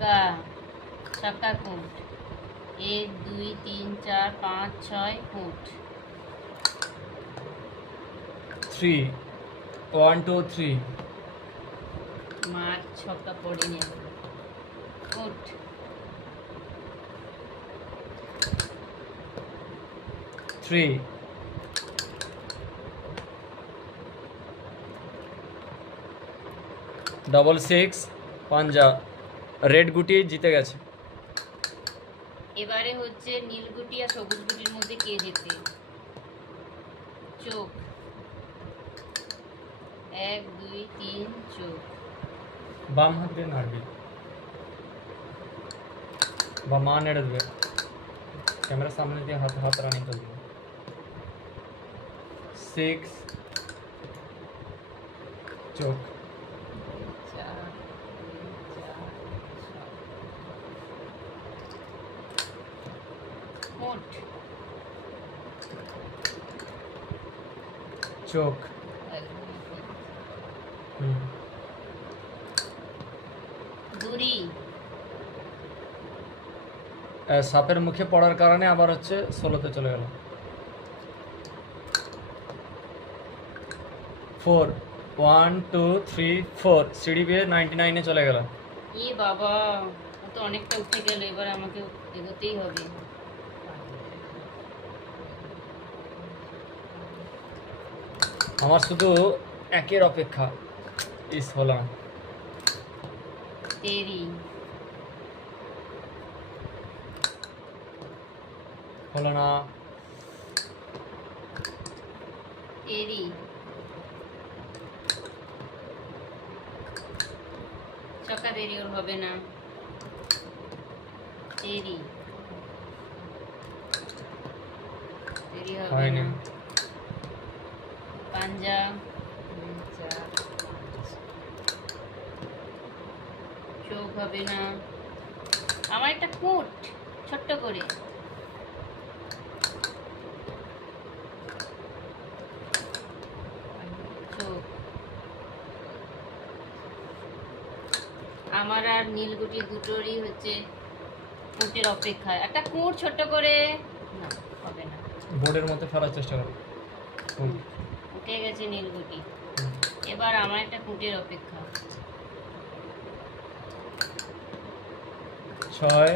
ছক্কা, ছক্কা coat 1 2 3 4 5 6 coat 3 1 2 3 মার ছক্কা পড়ে নে কোট 3 ডবল 6 পাঞ্জা রেড গুটি জিতে গেছে। এবারে হচ্ছে নীল গুটি আর সবুজ গুটির মধ্যে কে জেতে। চোখ 1 2 3 চোখ বাম হাত দিয়ে নাড়বি বা মা নেড়ে দেবে ক্যামেরার সামনে দিয়ে হাত হাত রানিং করে দিবে। 6 চোখ 4 মোট চোখ দূরি সাপের মুখে পড়ার কারণে আবার হচ্ছে 16তে চলে গেল। 4 1 2 3 4 সিঁড়ি বেয়ে 99-এ চলে গেল। ই বাবা ও তো অনেকটা উঠে গেল, এবার আমাকে এগোতেই হবে। আমার শুধু একের অপেক্ষা ইস হলো না। তেরি হলো না। তেরি ছক্কা দেরি ওর হবে না। তেরি দেরি হবে হয়নি। না। পাঞ্জা চোখ হবে না। আমার একটা কোট ছোট্ট করে চোখ। আমার আর নীলগুটি দুটোরই হচ্ছে কোটের অপেক্ষা। একটা কোট ছোট্ট করে না হবে না। বোর্ডের মধ্যে ফেলার চেষ্টা করো। উঠে গেছে নীলগুটি। এবার আমার একটা কোটের অপেক্ষা। 6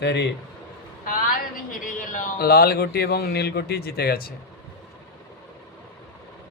তেরি আর আমি হেরে গেলাম। লাল গুটি এবং নীল গুটি জিতে গেছে।